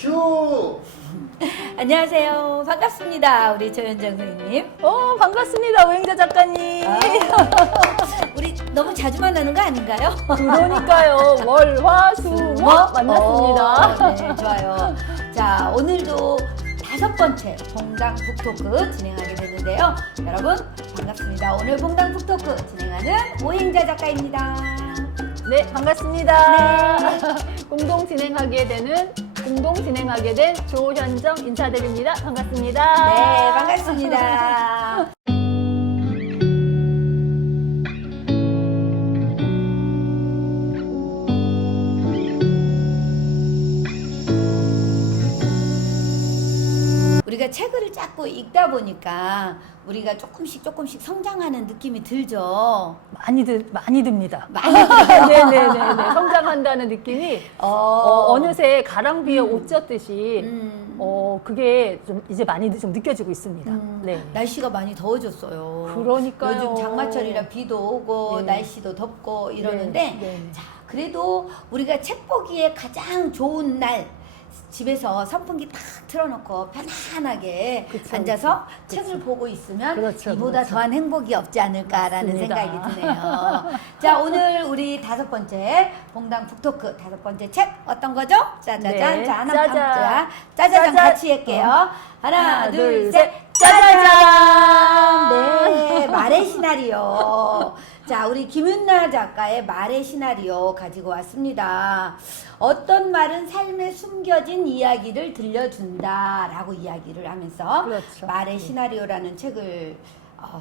큐! 안녕하세요. 반갑습니다. 우리 조현정 선생님. 반갑습니다. 오행자 작가님. 우리 너무 자주 만나는 거 아닌가요? 그러니까요. 월, 화, 수, 목 만났습니다. 네, 좋아요. 자, 오늘도 5번째 봉당 북토크 진행하게 됐는데요. 여러분 반갑습니다. 오늘 봉당 북토크 진행하는 오행자 작가입니다. 네, 반갑습니다. 네. 공동 진행하게 된 조현정 인사드립니다. 반갑습니다. 네, 반갑습니다. 우리가 책을 자꾸 읽다 보니까 우리가 조금씩 성장하는 느낌이 들죠. 많이 듭니다. 많이 네네네. 성장한다는 느낌이 어느새 가랑비에 옷 젖듯이 그게 좀 이제 많이 좀 느껴지고 있습니다. 네. 날씨가 많이 더워졌어요. 그러니까요. 요즘 장마철이라 비도 오고 네. 날씨도 덥고 이러는데 네. 자, 그래도 우리가 책 보기에 가장 좋은 날 집에서 선풍기 딱 틀어놓고 편안하게 그쵸, 앉아서 그쵸. 책을 보고 있으면 그렇죠, 이보다 그렇죠. 더한 행복이 없지 않을까라는 맞습니다. 생각이 드네요. 자, 오늘 우리 5번째 봉당 북토크 5번째 책 어떤 거죠? 짜자잔. 네, 자, 하나 짜잔. 짜자잔 짜잔. 같이 할게요. 하나, 둘, 셋. 짜자잔. 네, 말의 시나리오. 자, 우리 김윤나 작가의 말의 시나리오 가지고 왔습니다. 어떤 말은 삶에 숨겨진 이야기를 들려준다라고 이야기를 하면서 그렇죠. 말의 시나리오라는 책을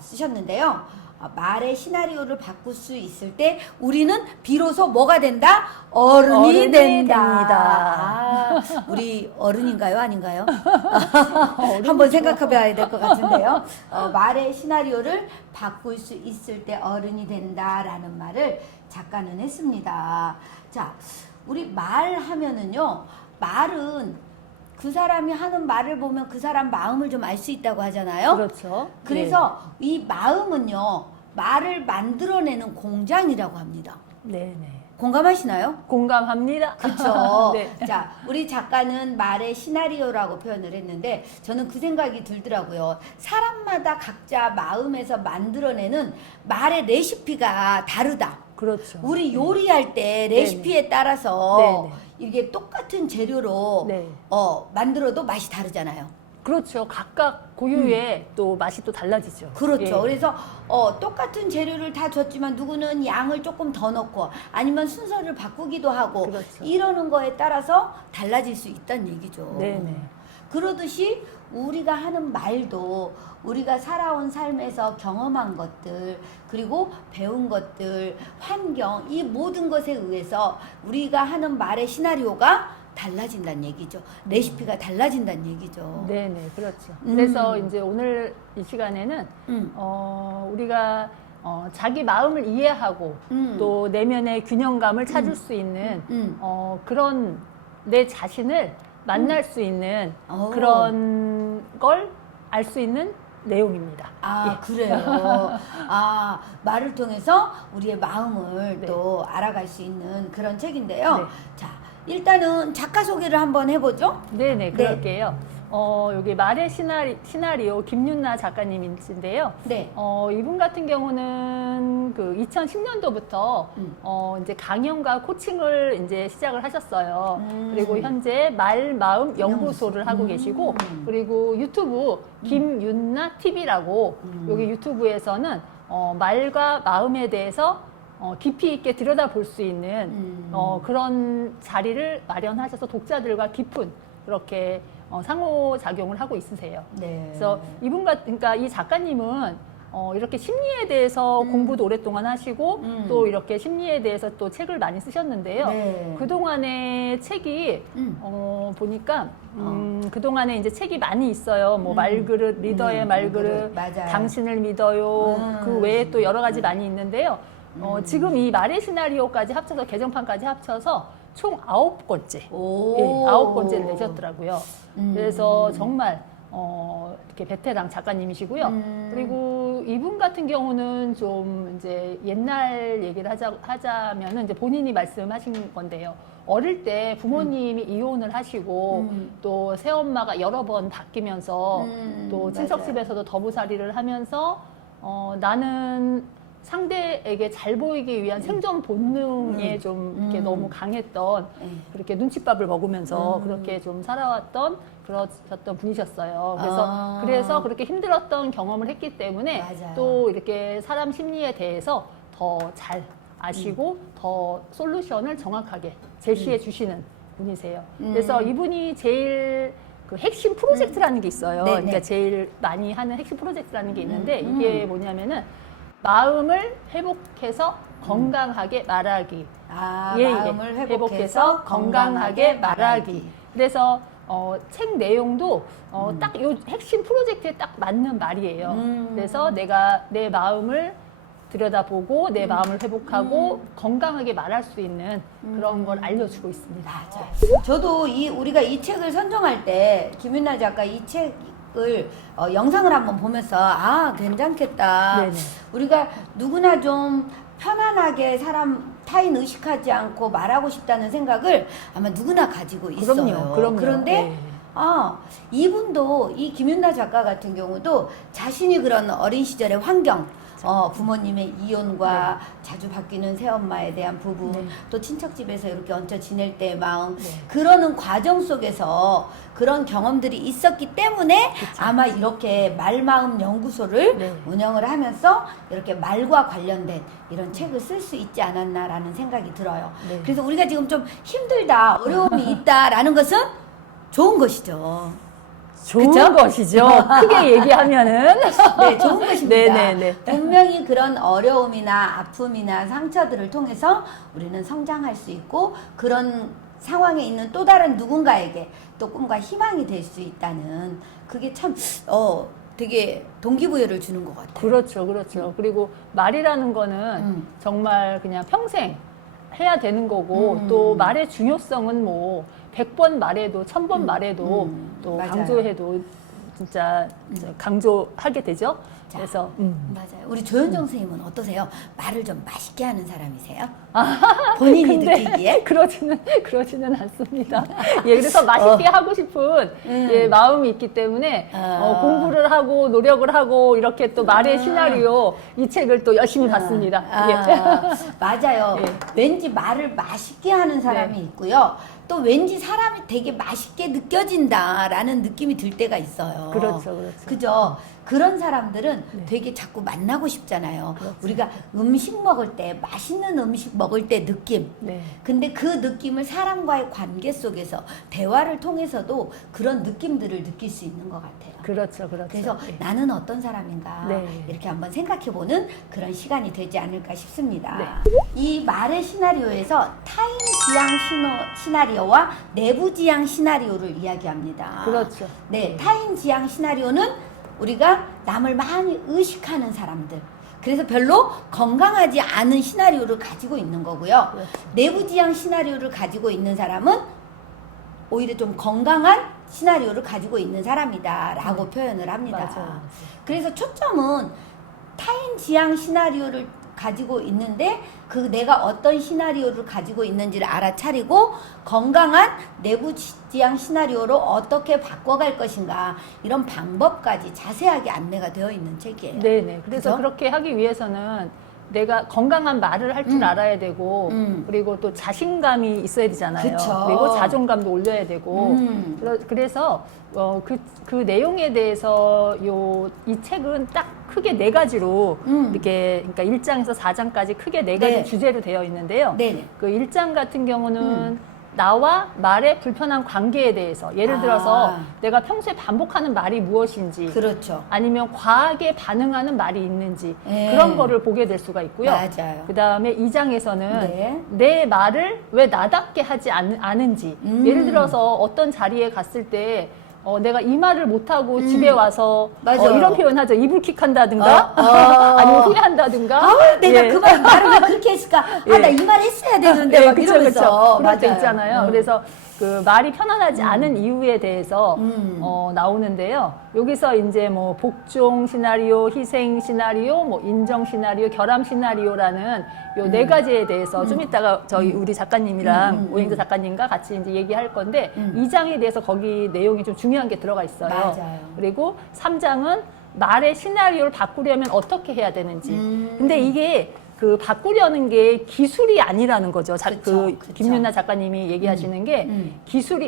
쓰셨는데요. 말의 시나리오를 바꿀 수 있을 때 우리는 비로소 뭐가 된다? 어른이 어른이 된다. 우리 어른인가요? 아닌가요? 한번 생각해 봐야 될 것 같은데요. 말의 시나리오를 바꿀 수 있을 때 어른이 된다라는 말을 작가는 했습니다. 자, 우리 말하면은요, 말은 그 사람이 하는 말을 보면 그 사람 마음을 좀 알 수 있다고 하잖아요. 그렇죠. 그래서 이 마음은요, 말을 만들어내는 공장이라고 합니다. 네네. 공감하시나요? 공감합니다. 그렇죠. 네. 자, 우리 작가는 말의 시나리오라고 표현을 했는데 저는 그 생각이 들더라고요. 사람마다 각자 마음에서 만들어내는 말의 레시피가 다르다. 그렇죠. 우리 요리할 때 레시피에 따라서 네네. 이게 똑같은 재료로 네. 만들어도 맛이 다르잖아요. 그렇죠. 각각 고유의 또 맛이 또 달라지죠. 그렇죠. 예. 그래서 똑같은 재료를 다 줬지만 누구는 양을 조금 더 넣고 아니면 순서를 바꾸기도 하고 그렇죠. 이러는 거에 따라서 달라질 수 있다는 얘기죠. 네네. 그러듯이 우리가 하는 말도 우리가 살아온 삶에서 경험한 것들 그리고 배운 것들 환경 이 모든 것에 의해서 우리가 하는 말의 시나리오가 달라진다는 얘기죠. 레시피가 달라진다는 얘기죠. 네네. 그렇죠. 그래서 이제 오늘 이 시간에는 음. 우리가 자기 마음을 이해하고 또 내면의 균형감을 찾을 수 있는 그런 내 자신을 만날 수 있는 그런 걸 알 수 있는 내용입니다. 아, 그래요. 말을 통해서 우리의 마음을 네. 또 알아갈 수 있는 그런 책인데요. 네. 자, 일단은 작가 소개를 한번 해보죠. 네네, 그럴게요. 여기 말의 시나리오 김윤나 작가님인데요. 네. 이분 같은 경우는 그 2010년도부터 이제 강연과 코칭을 이제 시작을 하셨어요. 그리고 현재 말, 마음 연구소를 하고 계시고, 그리고 유튜브 김윤나 TV라고 여기 유튜브에서는 말과 마음에 대해서 깊이 있게 들여다볼 수 있는 그런 자리를 마련하셔서 독자들과 깊은 그렇게 상호작용을 하고 있으세요. 네. 그래서 그러니까 이 작가님은 이렇게 심리에 대해서 공부도 오랫동안 하시고 또 이렇게 심리에 대해서 또 책을 많이 쓰셨는데요. 네. 그동안에 책이 보니까 그동안에 이제 책이 많이 있어요. 뭐 말그릇, 리더의 말그릇, 맞아요. 당신을 믿어요. 그 외에 또 여러 가지 많이 있는데요. 지금 이 말의 시나리오까지 합쳐서 개정판까지 합쳐서 총 9권째, 오. 9권째를 내셨더라고요. 그래서 정말 이렇게 베테랑 작가님이시고요. 그리고 이분 같은 경우는 좀 이제 옛날 얘기를 하자면은 이제 본인이 말씀하신 건데요. 어릴 때 부모님이 이혼을 하시고 또 새엄마가 여러 번 바뀌면서 또 친척 맞아요. 집에서도 더부살이를 하면서 나는 상대에게 잘 보이기 위한 생존 본능에 좀 이렇게 너무 강했던 그렇게 눈칫밥을 먹으면서 그렇게 좀 살아왔던 그러셨던 분이셨어요. 그래서 그렇게 힘들었던 경험을 했기 때문에 맞아요. 또 이렇게 사람 심리에 대해서 더 잘 아시고 더 솔루션을 정확하게 제시해 주시는 분이세요. 그래서 이분이 제일 그 핵심 프로젝트라는 게 있어요. 네네. 그러니까 제일 많이 하는 핵심 프로젝트라는 게 있는데 이게 뭐냐면은 마음을 회복해서 건강하게 말하기. 마음을 회복해서 건강하게 말하기. 그래서 책 내용도 딱 요 핵심 프로젝트에 딱 맞는 말이에요. 그래서 내가 내 마음을 들여다보고 내 마음을 회복하고 건강하게 말할 수 있는 그런 걸 알려주고 있습니다. 맞아요. 저도 우리가 이 책을 선정할 때 김윤아 작가 이 책을 영상을 한번 보면서 괜찮겠다. 네네. 우리가 누구나 좀 편안하게 타인 의식하지 않고 말하고 싶다는 생각을 아마 누구나 가지고 있어요. 그럼요. 그런데 네. 이분도 이 김윤나 작가 같은 경우도 자신이 그런 어린 시절의 환경, 부모님의 이혼과 자주 바뀌는 새엄마에 대한 부분, 또 친척집에서 이렇게 얹혀 지낼 때의 마음, 그러는 과정 속에서 그런 경험들이 있었기 때문에 아마 이렇게 말마음 연구소를 운영을 하면서 이렇게 말과 관련된 이런 책을 쓸 수 있지 않았나라는 생각이 들어요. 그래서 우리가 지금 좀 힘들다, 어려움이 있다라는 것은 좋은 것이죠. 좋은 그쵸? 것이죠. 크게 얘기하면은. 네, 좋은 것입니다. 네네네. 분명히 그런 어려움이나 아픔이나 상처들을 통해서 우리는 성장할 수 있고 그런 상황에 있는 또 다른 누군가에게 또 꿈과 희망이 될 수 있다는 그게 참 되게 동기부여를 주는 것 같아요. 그렇죠. 그리고 말이라는 거는 정말 그냥 평생 해야 되는 거고 또 말의 중요성은 뭐 100번 말해도 1000번 말해도 또 맞아요. 강조해도 진짜 강조하게 되죠. 자, 그래서 맞아요. 우리 조현정 선생님은 어떠세요? 말을 좀 맛있게 하는 사람이세요? 본인이 근데 느끼기에? 그러지는 않습니다. 예, 그래서 맛있게 하고 싶은 예, 마음이 있기 때문에 공부를 하고 노력을 하고 이렇게 또 말의 시나리오 이 책을 또 열심히 봤습니다. 맞아요. 예. 왠지 말을 맛있게 하는 사람이 있고요. 또 왠지 사람이 되게 맛있게 느껴진다라는 느낌이 들 때가 있어요. 그렇죠. 그죠? 그런 사람들은 되게 자꾸 만나고 싶잖아요. 우리가 음식 먹을 때, 맛있는 음식 먹을 때 느낌. 네. 근데 그 느낌을 사람과의 관계 속에서 대화를 통해서도 그런 느낌들을 느낄 수 있는 것 같아요. 그렇죠. 그래서 네. 나는 어떤 사람인가 네. 이렇게 한번 생각해보는 그런 시간이 되지 않을까 싶습니다. 네. 이 말의 시나리오에서 타인 지향 시나리오와 내부 지향 시나리오를 이야기합니다. 그렇죠. 네, 타인 지향 시나리오는 우리가 남을 많이 의식하는 사람들. 그래서 별로 건강하지 않은 시나리오를 가지고 있는 거고요. 그렇죠. 내부 지향 시나리오를 가지고 있는 사람은 오히려 좀 건강한 시나리오를 가지고 있는 사람이다라고 표현을 합니다. 맞아요. 그래서 초점은 타인 지향 시나리오를 가지고 있는데 그 내가 어떤 시나리오를 가지고 있는지를 알아차리고 건강한 내부 지향 시나리오로 어떻게 바꿔갈 것인가 이런 방법까지 자세하게 안내가 되어 있는 책이에요. 네네. 그래서 그죠? 그렇게 하기 위해서는 내가 건강한 말을 할 줄 알아야 되고 그리고 또 자신감이 있어야 되잖아요. 그쵸. 그리고 자존감도 올려야 되고 그래서 그 내용에 대해서 이 책은 딱 크게 4가지로 이렇게 그러니까 1장에서 4장까지 크게 4가지 네. 주제로 되어 있는데요. 네네. 그 1장 같은 경우는 나와 말의 불편한 관계에 대해서 예를 들어서 내가 평소에 반복하는 말이 무엇인지 그렇죠. 아니면 과하게 반응하는 말이 있는지 네. 그런 거를 보게 될 수가 있고요. 맞아요. 그 다음에 2장에서는 네. 내 말을 왜 나답게 하지 않은지 예를 들어서 어떤 자리에 갔을 때 내가 이 말을 못하고 집에 와서 맞아. 이런 표현 하죠. 이불킥 한다든가 아니면 후회한다든가. 내가 예. 그 말을 왜 그렇게 했을까? 나 이 말 했어야 되는데 막 그쵸, 이러면서. 그쵸. 그럴 때 맞아요. 있잖아요. 그래서 그 말이 편안하지 않은 이유에 대해서 나오는데요. 여기서 이제 뭐 복종 시나리오, 희생 시나리오, 뭐 인정 시나리오, 결함 시나리오라는 요 네 가지에 대해서 좀 이따가 저희 우리 작가님이랑 오행자 작가님과 같이 이제 얘기할 건데 2장에 대해서 거기 내용이 좀 중요한 게 들어가 있어요. 맞아요. 그리고 3장은 말의 시나리오를 바꾸려면 어떻게 해야 되는지. 근데 이게 그 바꾸려는 게 기술이 아니라는 거죠. 그쵸. 김윤아 작가님이 얘기하시는 게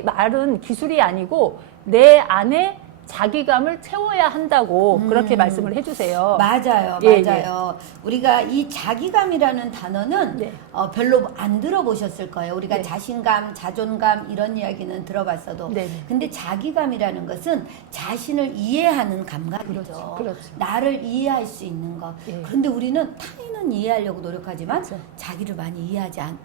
말은 기술이 아니고 내 안에 자기감을 채워야 한다고 그렇게 말씀을 해주세요. 맞아요, 예, 맞아요. 우리가 이 자기감이라는 단어는 네. 별로 안 들어보셨을 거예요. 우리가 네. 자신감, 자존감 이런 이야기는 들어봤어도. 네, 네. 근데 자기감이라는 것은 자신을 이해하는 감각이죠. 그렇죠. 나를 이해할 수 있는 것. 예. 그런데 우리는 타인은 이해하려고 노력하지만 그렇죠. 자기를 많이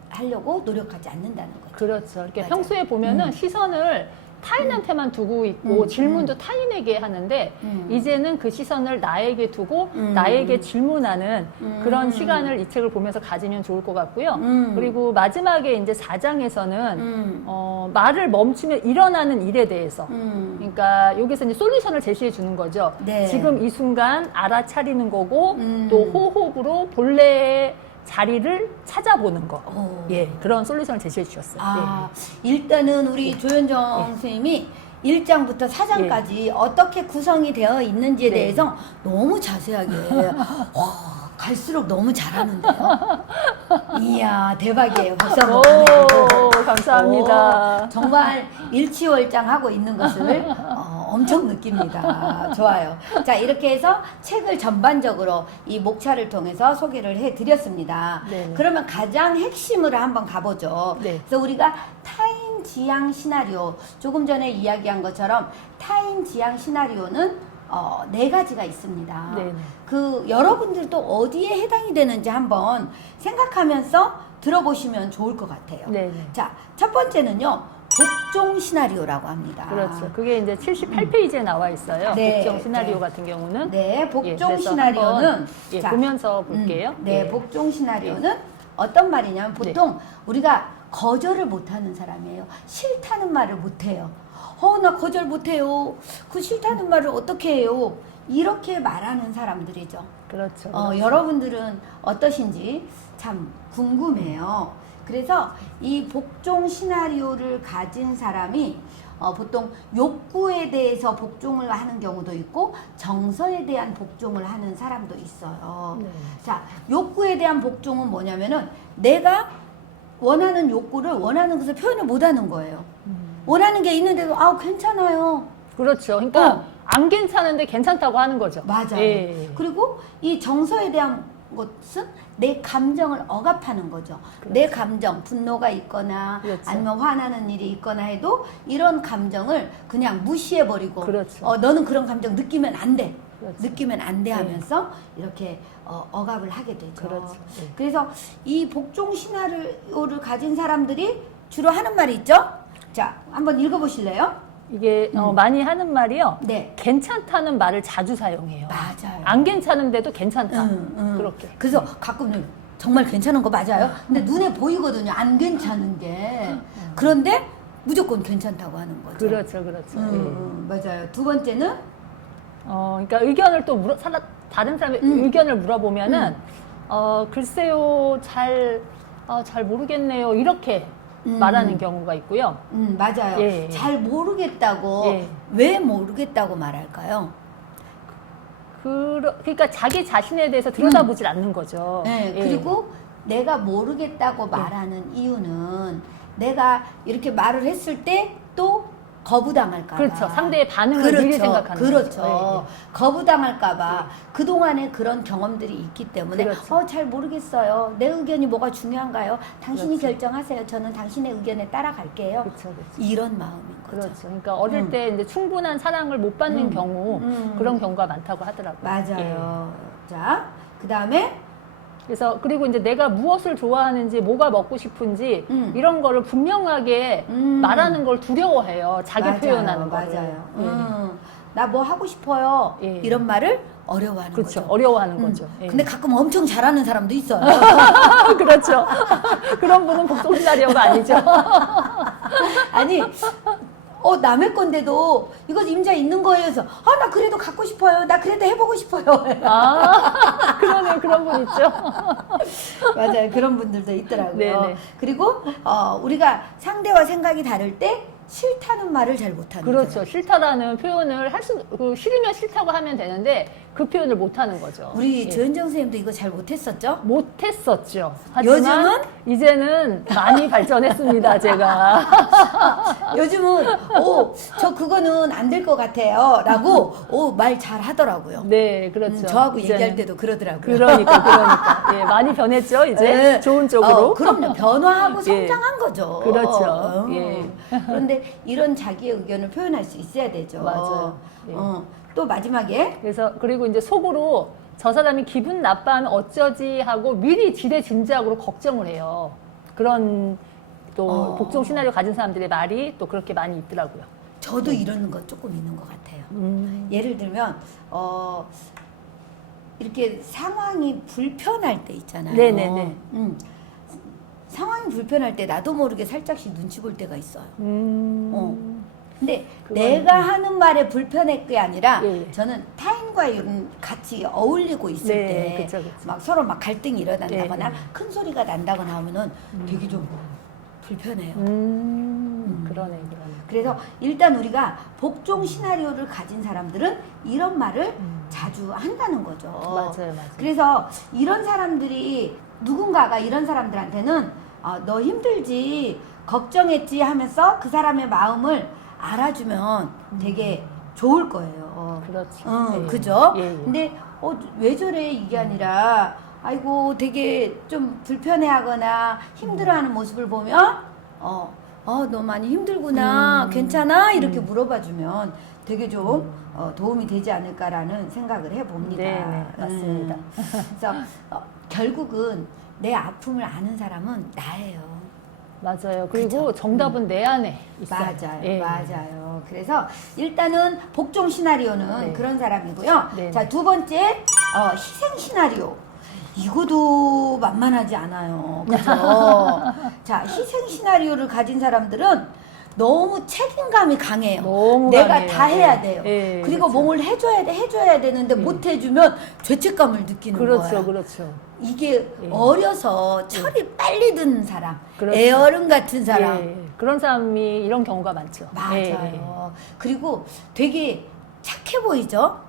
하려고 노력하지 않는다는 거죠. 그렇죠. 이렇게 맞아요. 평소에 보면은 시선을 타인한테만 두고 있고 질문도 타인에게 하는데 이제는 그 시선을 나에게 두고 나에게 질문하는 그런 시간을 이 책을 보면서 가지면 좋을 것 같고요. 그리고 마지막에 이제 4장에서는 말을 멈추면 일어나는 일에 대해서 그러니까 여기서 이제 솔루션을 제시해 주는 거죠. 네. 지금 이 순간 알아차리는 거고 또 호흡으로 본래의 자리를 찾아보는 거. 예, 그런 솔루션을 제시해 주셨어요. 일단은 우리 조현정 선생님이 1장부터 4장까지 어떻게 구성이 되어 있는지에 네. 대해서 너무 자세하게 갈수록 너무 잘하는데요. 이야 대박이에요. 박수 한번 보내주고. 감사합니다. 정말 일치월장하고 있는 것을 엄청 느낍니다. 좋아요. 자 이렇게 해서 책을 전반적으로 이 목차를 통해서 소개를 해드렸습니다. 네네. 그러면 가장 핵심으로 한번 가보죠. 네. 그래서 우리가 타인 지향 시나리오 조금 전에 이야기한 것처럼 타인 지향 시나리오는 네 가지가 있습니다. 네네. 그 여러분들도 어디에 해당이 되는지 한번 생각하면서 들어보시면 좋을 것 같아요. 네네. 자, 첫 번째는요. 복종 시나리오라고 합니다. 그렇죠. 그게 이제 78페이지에 나와 있어요. 네, 복종 시나리오 네. 같은 경우는. 네, 복종 그래서 시나리오는 한번, 자, 보면서 볼게요. 네, 복종 시나리오는 어떤 말이냐면 보통 우리가 거절을 못하는 사람이에요. 싫다는 말을 못해요. 나 거절 못해요. 그 싫다는 말을 어떻게 해요? 이렇게 말하는 사람들이죠. 그렇죠. 여러분들은 어떠신지 참 궁금해요. 그래서 이 복종 시나리오를 가진 사람이 보통 욕구에 대해서 복종을 하는 경우도 있고 정서에 대한 복종을 하는 사람도 있어요. 네. 자, 욕구에 대한 복종은 뭐냐면은 내가 원하는 욕구를 원하는 것을 표현을 못하는 거예요. 원하는 게 있는데도 괜찮아요. 그렇죠. 그러니까 안 괜찮은데 괜찮다고 하는 거죠. 맞아요. 예. 그리고 이 정서에 대한 것은 내 감정을 억압하는 거죠. 그렇죠. 내 감정, 분노가 있거나 그렇죠. 아니면 화나는 일이 있거나 해도 이런 감정을 그냥 무시해버리고 그렇죠. 너는 그런 감정 느끼면 안 돼. 그렇죠. 느끼면 안 돼 하면서 이렇게 억압을 하게 되죠. 그렇죠. 네. 그래서 이 복종 시나리오를 가진 사람들이 주로 하는 말이 있죠? 자, 한번 읽어보실래요? 이게 많이 하는 말이요. 네. 괜찮다는 말을 자주 사용해요. 맞아요. 안 괜찮은데도 괜찮다. 그렇게. 그래서 가끔은 정말 괜찮은 거 맞아요. 근데 눈에 보이거든요. 안 괜찮은 게. 그런데 무조건 괜찮다고 하는 거죠. 그렇죠, 그렇죠. 맞아요. 두 번째는 그러니까 의견을 또 다른 사람의 의견을 물어보면은 글쎄요, 잘 모르겠네요. 이렇게 말하는 경우가 있고요. 맞아요. 예. 잘 모르겠다고 예. 왜 모르겠다고 말할까요? 그러니까 자기 자신에 대해서 들여다보질 않는 거죠. 네, 예. 그리고 내가 모르겠다고 말하는 이유는 내가 이렇게 말을 했을 때 또 거부당할까 봐. 그렇죠. 상대의 반응을 미리 생각하는 그렇죠. 거죠. 거부당할까 봐. 그동안에 그런 경험들이 있기 때문에 그렇죠. 잘 모르겠어요. 내 의견이 뭐가 중요한가요? 당신이 그렇죠. 결정하세요. 저는 당신의 의견에 따라갈게요. 그렇죠, 그렇죠. 이런 마음인 거죠. 그렇죠. 그러니까 어릴 때 이제 충분한 사랑을 못 받는 경우 그런 경우가 많다고 하더라고요. 맞아요. 자, 그다음에 그래서 그리고 이제 내가 무엇을 좋아하는지 뭐가 먹고 싶은지 이런 거를 분명하게 말하는 걸 두려워해요. 자기 맞아요, 표현하는 거를. 맞아요. 예. 나 뭐 하고 싶어요. 예. 이런 말을 어려워하는 그렇죠. 거죠. 어려워하는 거죠. 예. 근데 가끔 엄청 잘하는 사람도 있어요. 그렇죠. 그런 분은 복종 시나리오가 아니죠. 아니, 남의 건데도 이거 임자 있는 거예요. 그래서 나 그래도 갖고 싶어요. 나 그래도 해보고 싶어요. 아, 그러네. 그런 분 있죠. 맞아요. 그런 분들도 있더라고요. 네네. 그리고 우리가 상대와 생각이 다를 때 싫다는 말을 잘 못하는 거죠. 그렇죠. 싫다라는 표현을 싫으면 싫다고 하면 되는데 그 표현을 못 하는 거죠. 우리 예. 조현정 선생님도 이거 잘 못했었죠? 못했었죠. 하지만 요즘은? 이제는 많이 발전했습니다, 제가. 요즘은 저 그거는 안 될 것 같아요 라고 말 잘 하더라고요. 네, 그렇죠. 저하고 이제는. 얘기할 때도 그러더라고요. 그러니까. 예, 많이 변했죠, 이제. 네. 좋은 쪽으로. 그럼요. 변화하고 예. 성장한 거죠. 그렇죠. 예. 그런데 이런 자기의 의견을 표현할 수 있어야 되죠. 맞아요. 예. 또 마지막에 그리고 이제 속으로 저 사람이 기분 나빠하면 어쩌지 하고 미리 지레짐작으로 걱정을 해요. 그런 또 복종 시나리오 가진 사람들의 말이 또 그렇게 많이 있더라고요. 저도 이런 거 조금 있는 것 같아요. 예를 들면 이렇게 상황이 불편할 때 있잖아요. 네네네. 상황이 불편할 때 나도 모르게 살짝씩 눈치 볼 때가 있어요. 근데 그건, 내가 하는 말에 불편할 게 아니라 예. 저는 타인과 이런 같이 어울리고 있을 네, 때 그쵸, 그쵸. 막 서로 막 갈등이 일어난다거나 예. 큰 소리가 난다거나 하면은 되게 좀 불편해요. 그러네. 그래서 일단 우리가 복종 시나리오를 가진 사람들은 이런 말을 자주 한다는 거죠. 맞아요. 그래서 이런 사람들이 누군가가 이런 사람들한테는 너 힘들지 걱정했지 하면서 그 사람의 마음을 알아주면 되게 좋을 거예요. 그렇죠. 예. 그죠? 예. 근데 왜 저래 이게 아니라 아이고 되게 좀 불편해하거나 힘들어하는 모습을 보면 너 많이 힘들구나 괜찮아 이렇게 물어봐주면 되게 좀 도움이 되지 않을까라는 생각을 해봅니다. 네, 맞습니다. 그래서 결국은 내 아픔을 아는 사람은 나예요. 맞아요. 그리고 그쵸? 정답은 내 안에 있어요. 예. 맞아요. 그래서 일단은 복종 시나리오는 네. 그런 사람이고요. 네. 자, 두 번째 희생 시나리오. 이것도 만만하지 않아요. 그죠? 자, 희생 시나리오를 가진 사람들은 너무 책임감이 강해요. 너무 내가 강해요. 다 해야 돼요. 예, 그리고 그렇죠. 뭘 해줘야 되는데 못 해주면 죄책감을 느끼는 거예요. 그렇죠. 이게 예. 어려서 철이 빨리 드는 사람, 그렇죠. 애어른 같은 사람. 예. 그런 사람이 이런 경우가 많죠. 맞아요. 예. 그리고 되게 착해 보이죠?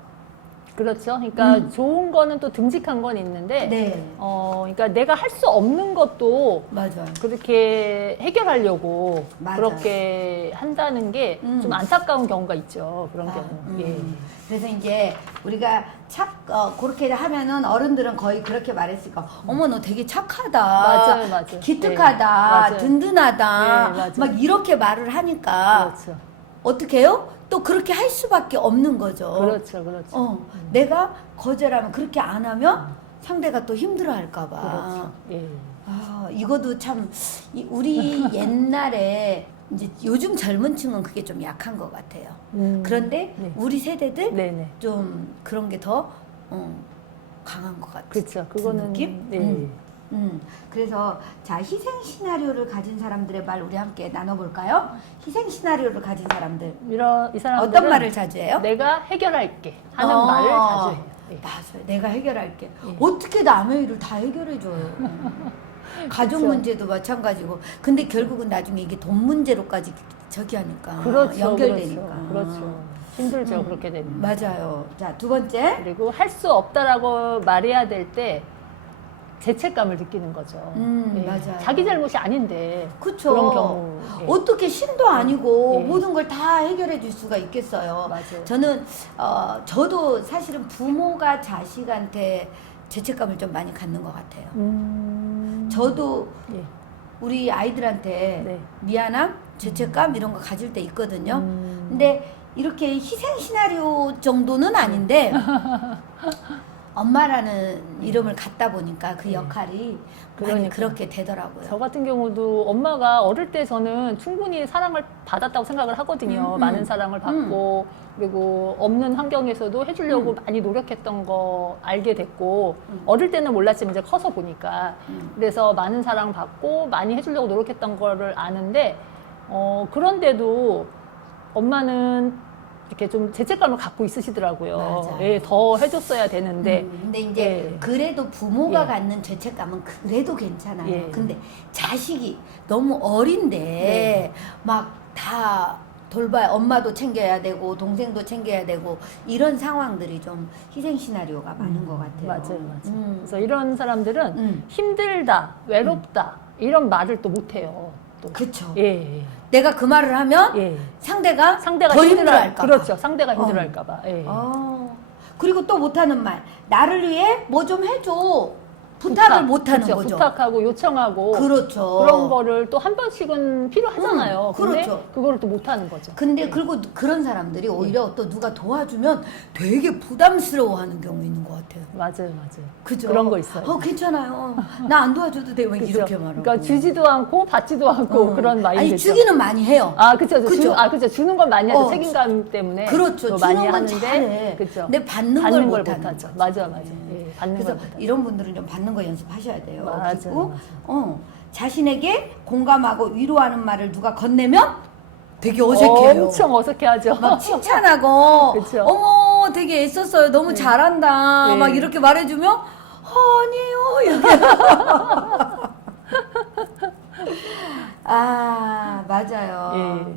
그렇죠. 그러니까 좋은 거는 또 듬직한 건 있는데, 네. 그러니까 내가 할 수 없는 것도 맞아요. 그렇게 해결하려고 맞아요. 그렇게 한다는 게 좀 안타까운 경우가 있죠. 그런 경우. 예. 그래서 이제 우리가 그렇게 하면은 어른들은 거의 그렇게 말했을까. 어머, 너 되게 착하다. 맞아요. 기특하다. 네, 맞아요. 든든하다. 네, 맞아요. 막 이렇게 말을 하니까 그렇죠. 어떻게 해요? 또 그렇게 할 수밖에 없는 거죠. 그렇죠. 내가 거절하면 그렇게 안 하면 상대가 또 힘들어 할까봐. 그렇죠. 예. 이것도 참 우리 옛날에 이제 요즘 젊은 층은 그게 좀 약한 것 같아요. 그런데 네. 우리 세대들 네네. 좀 그런 게 더 강한 것 같아요. 그렇죠. 그거는 느낌? 네. 그래서 자, 희생 시나리오를 가진 사람들의 말 우리 함께 나눠볼까요? 희생 시나리오를 가진 사람들 이 사람들은 어떤 말을 자주 해요? 내가 해결할게 하는 말을 자주 해요. 예. 맞아요. 내가 해결할게. 어떻게 남의 일을 다 해결해줘요. 가족 그쵸. 문제도 마찬가지고. 근데 결국은 나중에 이게 돈 문제로까지 저기 하니까 그렇죠. 연결되니까. 그렇죠. 힘들죠. 그렇게 되면. 맞아요. 자, 두 번째. 그리고 할 수 없다라고 말해야 될 때 죄책감을 느끼는 거죠. 맞아요. 자기 잘못이 아닌데 그쵸. 그런 경우. 예. 어떻게 신도 아니고 예. 모든 걸 다 해결해 줄 수가 있겠어요. 맞아요. 저는 저도 사실은 부모가 자식한테 죄책감을 좀 많이 갖는 것 같아요. 저도 예. 우리 아이들한테 네. 미안함, 죄책감 이런 거 가질 때 있거든요. 근데 이렇게 희생 시나리오 정도는 아닌데 엄마라는 이름을 갖다 보니까 그 역할이 많이 그러니까. 그렇게 되더라고요. 저 같은 경우도 엄마가 어릴 때 저는 충분히 사랑을 받았다고 생각을 하거든요. 많은 사랑을 받고 그리고 없는 환경에서도 해주려고 많이 노력했던 거 알게 됐고 어릴 때는 몰랐지만 이제 커서 보니까 그래서 많은 사랑 받고 많이 해주려고 노력했던 거를 아는데 그런데도 엄마는 이렇게 좀 죄책감을 갖고 있으시더라고요. 맞아요. 예, 더 해줬어야 되는데 근데 이제 예. 그래도 부모가 예. 갖는 죄책감은 그래도 괜찮아요. 예. 근데 자식이 너무 어린데 네. 막 다 돌봐야 엄마도 챙겨야 되고 동생도 챙겨야 되고 이런 상황들이 좀 희생 시나리오가 많은 것 같아요. 맞아요. 그래서 이런 사람들은 힘들다, 외롭다 이런 말을 또 못해요. 또. 그쵸. 예. 내가 그 말을 하면 예. 상대가 상대가 더 힘들어 힘들어할까 봐. 그렇죠. 상대가 힘들어할까봐. 예. 그리고 또 못하는 말. 나를 위해 뭐 좀 해줘. 부탁을 못하는 그렇죠. 거죠. 부탁하고 요청하고 그렇죠. 그런 거를 또 한 번씩은 필요하잖아요. 근데 그렇죠. 그거를 또 못하는 거죠. 근데 그리고 그런 사람들이 오히려 또 누가 도와주면 되게 부담스러워하는 경우 있는 것 같아요. 맞아요. 그죠? 그런 거 있어요. 괜찮아요. 나 안 도와줘도 돼. 막 그죠? 이렇게 말하고. 그러니까 주지도 않고 받지도 않고 그런 마인드죠. 아니 주기는 많이 해요. 그렇죠. 그죠? 그렇죠. 주는 건 많이 하죠. 어, 책임감 때문에. 그렇죠. 또 주는 많이 건 하는데. 잘해. 그렇죠. 근데 받는 걸 걸 못하는 못하죠. 거죠. 맞아. 네. 예, 받는 걸 그래서 못하죠. 이런 분들은 좀 받는 거 연습하셔야 돼요. 맞아요, 그리고 맞아요. 자신에게 공감하고 위로하는 말을 누가 건네면 되게 어색해요. 엄청 어색해하죠. 막 칭찬하고 그쵸. 어머 되게 애썼어요. 너무 잘한다. 네. 막 이렇게 말해주면 아니에요. 이렇게. 맞아요. 예.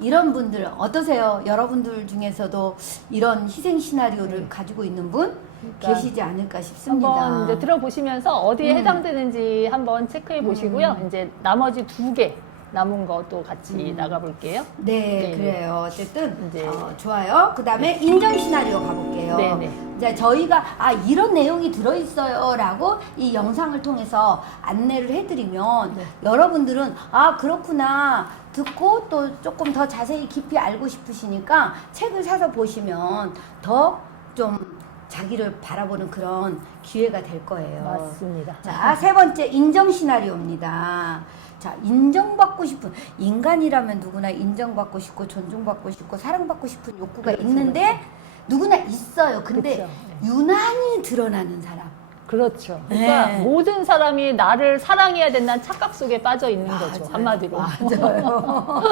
이런 분들 어떠세요? 여러분들 중에서도 이런 희생 시나리오를 가지고 있는 분 그러니까 계시지 않을까 싶습니다. 한번 이제 들어보시면서 어디에 해당되는지 한번 체크해 보시고요. 이제 나머지 2개 남은 것도 같이 나가볼게요. 네, 네. 그래요. 어쨌든 이제 좋아요. 그 다음에 인정 시나리오 가볼게요. 네네. 이제 저희가 이런 내용이 들어있어요라고 이 영상을 통해서 안내를 해드리면 여러분들은 그렇구나 듣고 또 조금 더 자세히 깊이 알고 싶으시니까 책을 사서 보시면 더 좀 자기를 바라보는 그런 기회가 될 거예요. 맞습니다. 자, 3번째 인정 시나리오입니다. 자, 인정받고 싶은 인간이라면 누구나 인정받고 싶고 존중받고 싶고 사랑받고 싶은 욕구가 그렇죠, 있는데 누구나 있어요. 근데 그렇죠. 유난히 드러나는 사람. 그렇죠. 그러니까 네. 모든 사람이 나를 사랑해야 된다는 착각 속에 빠져 있는 거죠. 한마디로. 맞아요.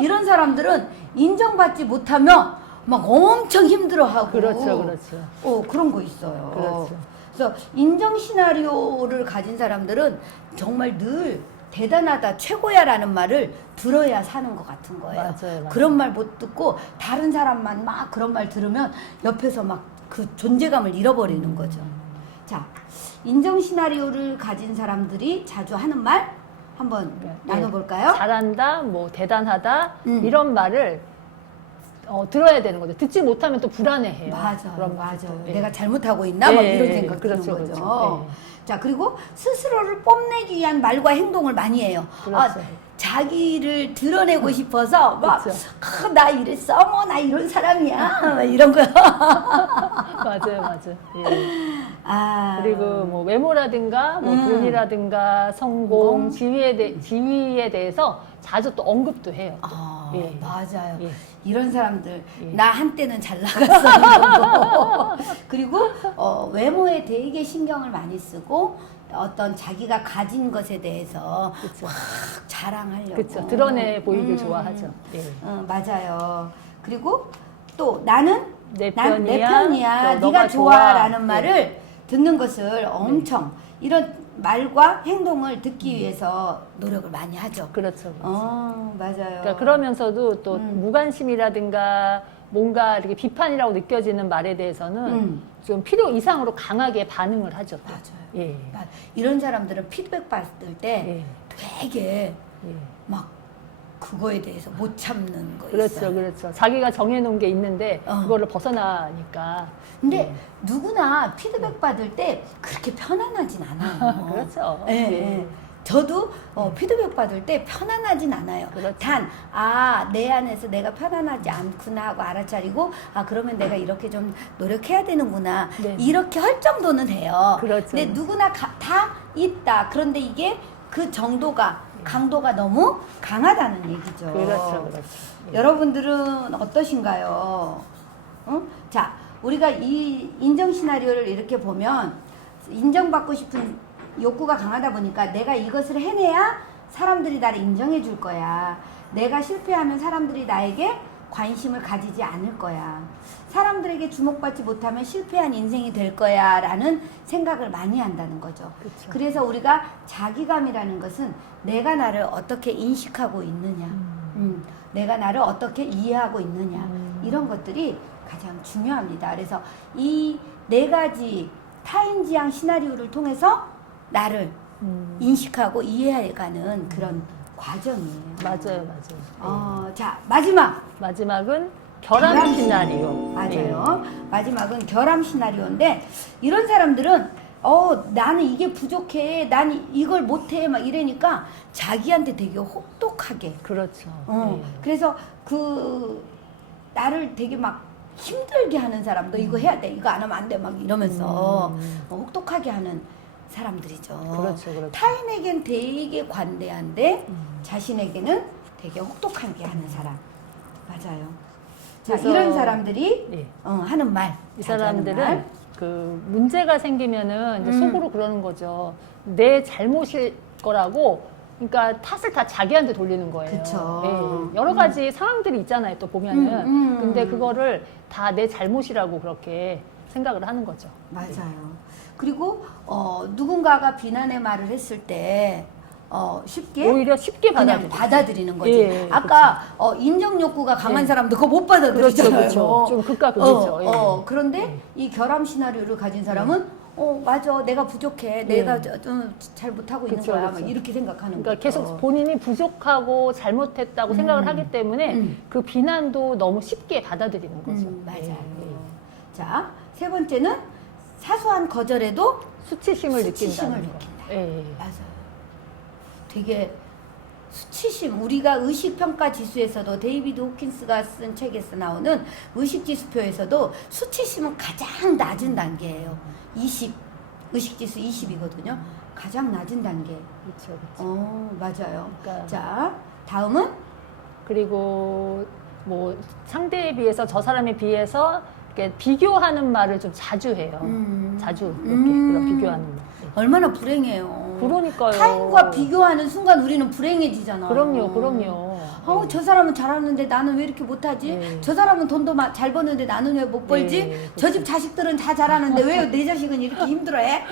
이런 사람들은 인정받지 못하면 막 엄청 힘들어하고. 그렇죠. 그런 거 있어요. 그렇죠. 그래서 인정 시나리오를 가진 사람들은 정말 늘 대단하다, 최고야라는 말을 들어야 사는 것 같은 거예요. 맞아요. 그런 말 못 듣고 다른 사람만 막 그런 말 들으면 옆에서 막 그 존재감을 잃어버리는 거죠. 자, 인정 시나리오를 가진 사람들이 자주 하는 말 한번 나눠볼까요? 잘한다, 뭐 대단하다 이런 말을 들어야 되는 거죠. 듣지 못하면 또 불안해해요. 맞아요. 내가 잘못하고 있나? 막 이런 생각 드는 거죠. 그렇죠. 자, 그리고 스스로를 뽐내기 위한 말과 행동을 많이 해요. 그렇죠. 자기를 드러내고 싶어서 막, 그렇죠. 나 이랬어. 나 이런 사람이야. 막 이런 거. 맞아요. 예. 그리고 뭐 외모라든가 뭐 돈이라든가 성공, 지위에 대해서 자주 또 언급도 해요. 예. 맞아요. 예. 이런 사람들 예. 나 한때는 잘 나갔어. 그리고 외모에 되게 신경을 많이 쓰고 어떤 자기가 가진 것에 대해서 그쵸. 막 자랑하려고. 그렇죠. 드러내 보이길 좋아하죠. 예. 맞아요. 그리고 또 나는 내 난 내 편이야. 편이야. 또 네가 너가 좋아라는 좋아. 말을 듣는 것을 엄청 이런 말과 행동을 듣기 위해서 노력을 많이 하죠. 그렇죠. 맞아요. 그러니까 그러면서도 또 무관심이라든가 뭔가 이렇게 비판이라고 느껴지는 말에 대해서는 좀 필요 이상으로 강하게 반응을 하죠. 또. 맞아요. 예. 이런 사람들은 피드백 받을 때 예. 되게 예. 막 그거에 대해서 못 참는 거 그렇죠, 있어요. 그렇죠. 자기가 정해놓은 게 있는데 그거를 벗어나니까. 근데 누구나 피드백 받을 때 그렇게 편안하진 않아요. 그렇죠. 예, 예. 예. 저도 피드백 받을 때 편안하진 않아요. 그렇죠. 단, 내 안에서 내가 편안하지 않구나 하고 알아차리고, 그러면 내가 이렇게 좀 노력해야 되는구나. 네. 이렇게 할 정도는 돼요. 그렇죠. 근데 누구나 다 있다. 그런데 이게 그 정도가, 강도가 너무 강하다는 얘기죠. 그렇죠, 그렇죠. 여러분들은 어떠신가요? 자, 우리가 이 인정 시나리오를 이렇게 보면 인정받고 싶은 욕구가 강하다 보니까 내가 이것을 해내야 사람들이 나를 인정해 줄 거야. 내가 실패하면 사람들이 나에게 관심을 가지지 않을 거야. 사람들에게 주목받지 못하면 실패한 인생이 될 거야 라는 생각을 많이 한다는 거죠. 그쵸. 그래서 우리가 자기감이라는 것은 내가 나를 어떻게 인식하고 있느냐, 내가 나를 어떻게 이해하고 있느냐, 이런 것들이 가장 중요합니다. 그래서 이 네 가지 타인지향 시나리오를 통해서 나를 인식하고 이해해가는 그런 과정이에요. 맞아요. 자, 마지막은 결함 시나리오. 맞아요. 마지막은 결함 시나리오인데, 이런 사람들은 나는 이게 부족해, 나는 이걸 못해, 막 이러니까 자기한테 되게 혹독하게. 그렇죠. 그래서 나를 되게 막 힘들게 하는 사람, 너 이거 해야 돼, 이거 안 하면 안 돼, 막 이러면서 혹독하게 하는 사람들이죠. 그렇죠. 타인에겐 되게 관대한데 자신에게는 되게 혹독하게 하는 사람. 맞아요. 자, 그래서 이런 사람들이 하는 말. 이 자주 하는 사람들은 말. 그 문제가 생기면은 이제 속으로 그러는 거죠. 내 잘못일 거라고. 그러니까 탓을 다 자기한테 돌리는 거예요. 그쵸. 여러 가지 상황들이 있잖아요. 또 보면은. 근데 그거를 다 내 잘못이라고 그렇게 생각을 하는 거죠. 맞아요. 그리고 누군가가 비난의 말을 했을 때 쉽게 오히려 쉽게 그냥 받아들이는 거지. 예, 아까 인정 욕구가 강한 사람도 그거 못 받아들이잖아요. 그렇죠. 좀 극과 극이죠. 그런데 이 결함 시나리오를 가진 사람은 맞아, 내가 부족해, 내가 좀 잘 못하고 있는 그쵸, 거야, 그쵸. 막 이렇게 생각하는 그러니까 거죠. 계속 본인이 부족하고 잘못했다고 생각을 하기 때문에 그 비난도 너무 쉽게 받아들이는 거죠. 맞아요. 자, 세 번째는 사소한 거절에도 수치심을 수치심을 느낀다는 거. 느낀다. 맞아요. 되게 수치심, 우리가 의식평가 지수에서도 데이비드 호킨스가 쓴 책에서 나오는 의식지수표에서도 수치심은 가장 낮은 단계예요. 20, 의식지수 20이거든요. 가장 낮은 단계. 그렇죠. 맞아요. 그러니까 자, 다음은 그리고 뭐 상대에 비해서 저 사람에 비해서 이렇게 비교하는 말을 좀 자주 해요. 자주 이렇게 그런 비교하는 말. 얼마나 불행해요. 그러니까요. 타인과 비교하는 순간 우리는 불행해지잖아. 그럼요. 저 사람은 잘하는데 나는 왜 이렇게 못하지? 저 사람은 돈도 잘 버는데 나는 왜 못 벌지? 저 집 자식들은 다 잘하는데 왜 내 자식은 이렇게 힘들어해?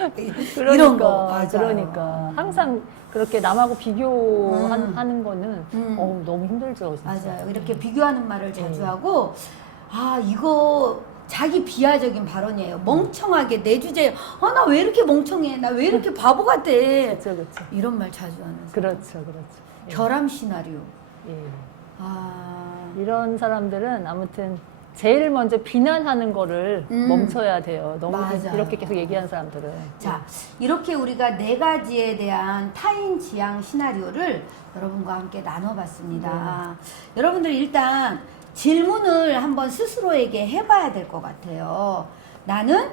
이런 거. 맞아. 그러니까 항상 그렇게 남하고 비교하는 거는 너무 힘들죠. 진짜. 맞아요. 이렇게 비교하는 말을 자주 하고, 이거 자기 비하적인 발언이에요. 멍청하게 내 주제에 나 왜 이렇게 멍청해? 나 왜 이렇게 바보 같아? 그렇죠. 이런 말 자주 하는 사람. 그렇죠. 결함 시나리오. 예. 이런 이런 사람들은 아무튼 제일 먼저 비난하는 거를 멈춰야 돼요. 너무 맞아요. 이렇게 계속 얘기하는 사람들은. 자, 이렇게 우리가 네 가지에 대한 타인 지향 시나리오를 여러분과 함께 나눠봤습니다. 여러분들 일단 질문을 한번 스스로에게 해봐야 될 것 같아요. 나는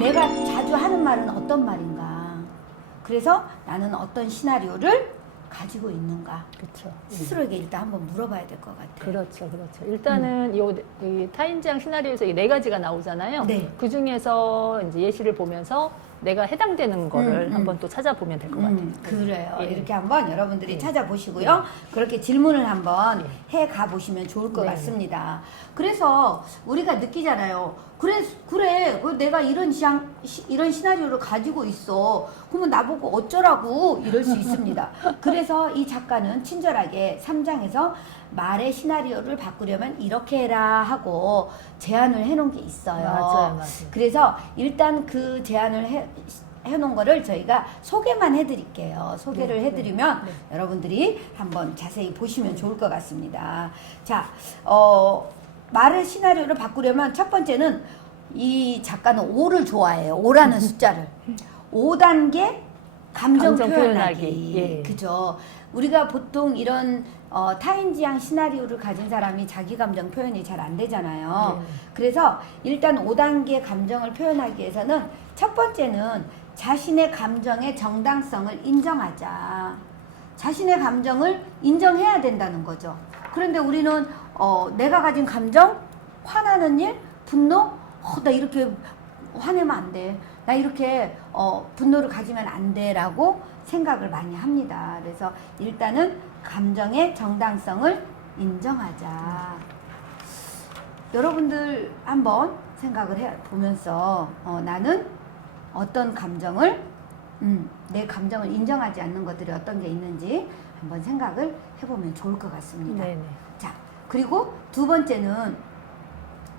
내가 자주 하는 말은 어떤 말인가? 그래서 나는 어떤 시나리오를 가지고 있는가? 그렇죠. 스스로에게 일단 한번 물어봐야 될 것 같아요. 그렇죠. 일단은 이 타인지향 시나리오에서 이 네 가지가 나오잖아요. 네. 그 중에서 이제 예시를 보면서 내가 해당되는 거를 한번 또 찾아보면 될 것 같아요. 그래요. 예. 이렇게 한번 여러분들이 찾아보시고요. 그렇게 질문을 한번 예. 해 가보시면 좋을 것 네. 같습니다. 그래서 우리가 느끼잖아요. 그래, 내가 이런 시나리오를 가지고 있어. 그러면 나보고 어쩌라고 이럴 수 있습니다. 그래서 이 작가는 친절하게 3장에서 말의 시나리오를 바꾸려면 이렇게 해라 하고 제안을 해놓은 게 있어요. 맞아요. 그래서 일단 그 제안을 해놓은 거를 저희가 소개만 해드릴게요. 소개를 해드리면 여러분들이 한번 자세히 보시면 좋을 것 같습니다. 자, 말의 시나리오를 바꾸려면 첫 번째는 이 작가는 5를 좋아해요. 5라는 숫자를. 5단계 감정 감정 표현하기. 표현하기. 예. 그죠. 우리가 보통 이런 타인지향 시나리오를 가진 사람이 자기 감정 표현이 잘 안 되잖아요. 네. 그래서 일단 5단계 감정을 표현하기 위해서는 첫 번째는 자신의 감정의 정당성을 인정하자. 자신의 감정을 인정해야 된다는 거죠. 그런데 우리는 내가 가진 감정, 화나는 일, 분노, 나 이렇게 화내면 안 돼. 나 이렇게 분노를 가지면 안 돼라고 생각을 많이 합니다. 그래서 일단은 감정의 정당성을 인정하자. 여러분들 한번 생각을 보면서 나는 어떤 감정을 내 감정을 인정하지 않는 것들이 어떤 게 있는지 한번 생각을 해보면 좋을 것 같습니다. 네네. 자, 그리고 두 번째는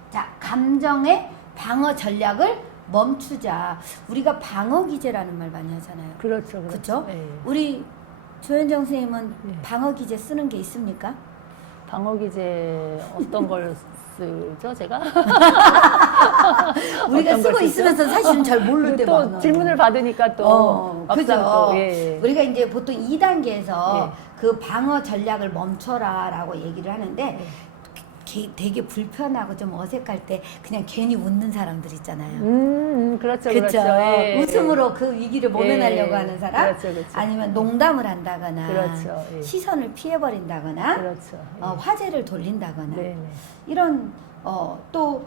자, 감정의 방어 전략을 멈추자. 우리가 방어 기제라는 말 많이 하잖아요. 그렇죠. 그렇죠? 예. 우리 조현정 선생님은 네. 방어 기제 쓰는 게 있습니까? 방어 기제 어떤 걸 쓰죠, 제가? 우리가 어떤 쓰고 걸 쓰죠? 있으면서 사실은 잘 모를 때 또 많아요. 질문을 받으니까 또 막상 그죠. 또, 예. 우리가 이제 보통 2단계에서 예. 그 방어 전략을 멈춰라라고 얘기를 하는데 예. 되게 불편하고 좀 어색할 때 그냥 괜히 웃는 사람들 있잖아요. 그렇죠, 그쵸? 그렇죠. 예. 웃음으로 그 위기를 모면하려고 예. 하는 사람, 그렇죠, 그렇죠. 아니면 농담을 한다거나, 그렇죠, 예. 시선을 피해버린다거나, 그렇죠. 예. 화제를 돌린다거나, 네네. 이런 또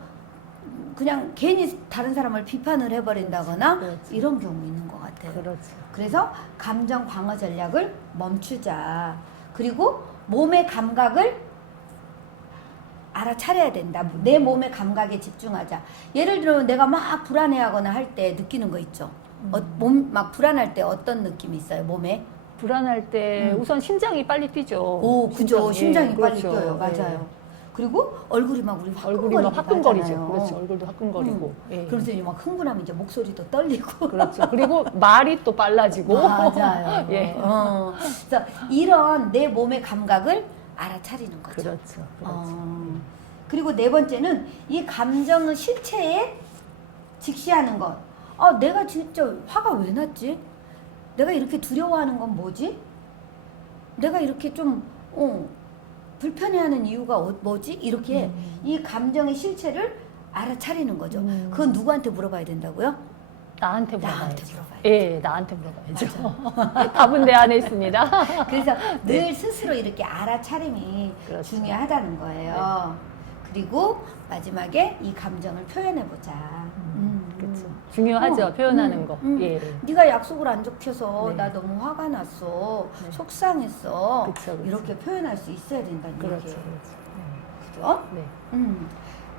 그냥 괜히 다른 사람을 비판을 해버린다거나 그렇죠. 이런 경우 있는 것 같아요. 그렇죠. 그래서 감정 방어 전략을 멈추자. 그리고 몸의 감각을 알아차려야 된다. 내 몸의 감각에 집중하자. 예를 들면 내가 막 불안해하거나 할 때 느끼는 거 있죠. 몸 막 불안할 때 어떤 느낌이 있어요, 몸에? 불안할 때 우선 심장이 빨리 뛰죠. 오, 그죠. 심장이 예, 빨리 그렇죠. 뛰어요. 맞아요. 예. 그리고 얼굴이 막 우리 얼굴이 막 화끈거리죠. 하잖아요. 그렇죠. 얼굴도 화끈거리고. 예. 그래서 이제 막 흥분하면 이제 목소리도 떨리고. 그렇죠. 그리고 말이 또 빨라지고. 맞아요. 예. 그래서 이런 내 몸의 감각을 알아차리는 거죠. 그렇죠. 그렇죠. 그리고 네 번째는 이 감정을 실체에 직시하는 것. 내가 진짜 화가 왜 났지? 내가 이렇게 두려워하는 건 뭐지? 내가 이렇게 좀 불편해하는 이유가 뭐지? 이렇게 이 감정의 실체를 알아차리는 거죠. 그건 누구한테 물어봐야 된다고요? 나한테 나한테 물어봐야죠. 물어봐야죠. 예, 나한테 물어봐야죠. 답은 내 안에 있습니다. 그래서 늘 스스로 이렇게 알아차림이 그렇죠. 중요하다는 거예요. 그리고 마지막에 이 감정을 표현해보자. 그렇죠. 중요하죠. 표현하는 거. 예. 네가 약속을 안 지켜서 네. 나 너무 화가 났어. 네. 속상했어. 그쵸, 그쵸. 이렇게 표현할 수 있어야 된다는 그렇죠. 얘기예요. 그렇죠. 그죠? 네.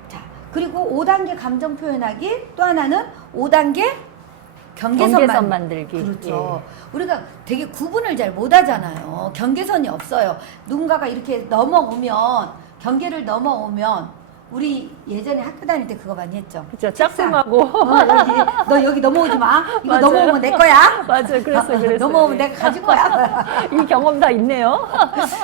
자, 그리고 5단계 감정 표현하기, 또 하나는 5단계 경계선 경계선 만들기. 그렇죠. 우리가 되게 구분을 잘 못하잖아요. 경계선이 없어요. 누군가가 이렇게 넘어오면, 경계를 넘어오면, 우리 예전에 학교 다닐 때 그거 많이 했죠. 그렇죠. 짝꿍하고. 너 여기 넘어오지 마. 이거 맞아요. 넘어오면 내 거야. 맞아요. 그랬어요. 넘어오면 내가 가질 거야. 이 경험 다 있네요.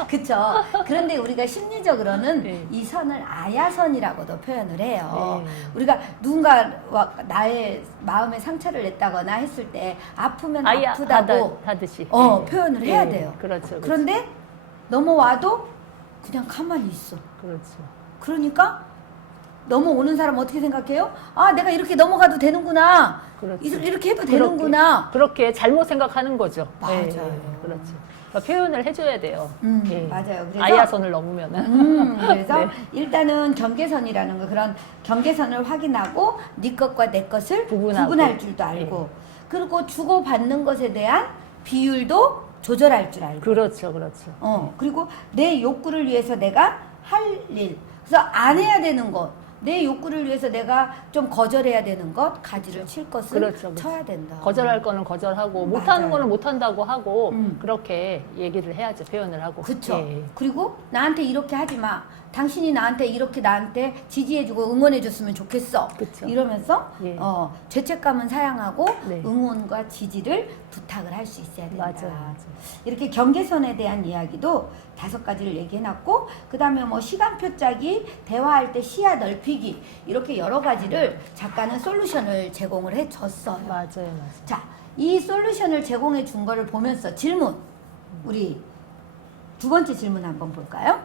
그쵸. 그런데 우리가 심리적으로는 네. 이 선을 아야선이라고도 표현을 해요. 네. 우리가 누군가와 나의 마음에 상처를 냈다거나 했을 때 아프면 아프다고 하듯이. 표현을 해야 돼요. 그렇죠. 그런데 넘어와도 그냥 가만히 있어. 그렇죠. 그러니까 넘어오는 사람 어떻게 생각해요? 내가 이렇게 넘어가도 되는구나. 그렇죠. 이렇게 해도 되는구나. 그렇게 잘못 생각하는 거죠. 맞아요. 그렇죠. 그러니까 표현을 해줘야 돼요. 예. 맞아요. 그래서 아야선을 넘으면은. 그래서 네. 일단은 경계선이라는 거, 그런 경계선을 확인하고 네 것과 내 것을 구분하고. 구분할 줄도 알고, 그리고 주고받는 것에 대한 비율도 조절할 줄 알고, 그렇죠. 그렇죠. 그리고 내 욕구를 위해서 내가 할 일, 그래서 안 해야 되는 것, 내 욕구를 위해서 내가 좀 거절해야 되는 것, 가지를 칠 것을 그렇죠. 쳐야 된다. 거절할 거는 거절하고 맞아요. 못하는 거는 못한다고 하고 음. 그렇게 얘기를 해야죠. 표현을 하고. 그쵸. 예. 그리고 나한테 이렇게 하지 마. 당신이 나한테 이렇게 나한테 지지해주고 응원해줬으면 좋겠어. 그쵸. 이러면서 예. 죄책감은 사양하고 네. 응원과 지지를 부탁을 할 수 있어야 된다. 맞아요. 이렇게 경계선에 대한 이야기도 5가지를 얘기해놨고, 그 다음에 뭐 시간표 짜기, 대화할 때 시야 넓히기, 이렇게 여러 가지를 작가는 솔루션을 제공을 해줬어요. 맞아요. 자, 이 솔루션을 제공해 준 거를 보면서 질문, 우리 두 번째 질문 한번 볼까요?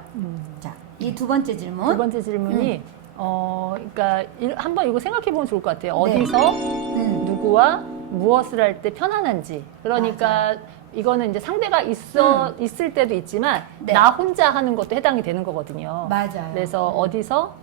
자, 이 두 번째 질문. 두 번째 질문이 그러니까 한번 이거 생각해 보면 좋을 것 같아요. 네. 어디서 누구와 무엇을 할 때 편안한지. 그러니까 이거는 이제 상대가 있을 때도 있지만 네. 나 혼자 하는 것도 해당이 되는 거거든요. 맞아요. 그래서 어디서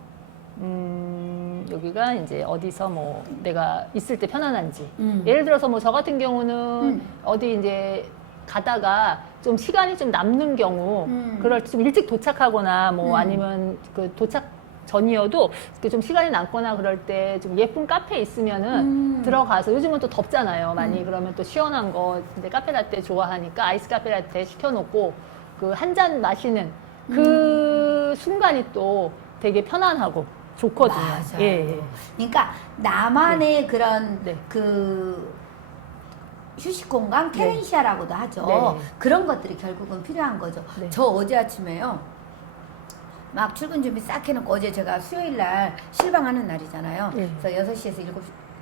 여기가 이제 어디서 뭐 내가 있을 때 편안한지. 예를 들어서 뭐 저 같은 경우는 어디 이제 가다가 좀 시간이 좀 남는 경우, 그럴 때 좀 일찍 도착하거나 뭐 아니면 그 도착 전이어도 좀 시간이 남거나 그럴 때 좀 예쁜 카페에 있으면은 들어가서, 요즘은 또 덥잖아요. 많이. 그러면 또 시원한 거, 근데 카페 라떼 좋아하니까 아이스 카페 라떼 시켜놓고 그 한 잔 마시는 그 순간이 또 되게 편안하고 좋거든요. 맞아요. 예. 그러니까 나만의 그런 네. 그 휴식 공간, 케렌시아라고도 하죠. 네. 그런 것들이 결국은 필요한 거죠. 네. 저 어제 아침에요. 막 출근 준비 싹 해놓고, 어제 제가 수요일 날 실방하는 날이잖아요. 네. 그래서 6시에서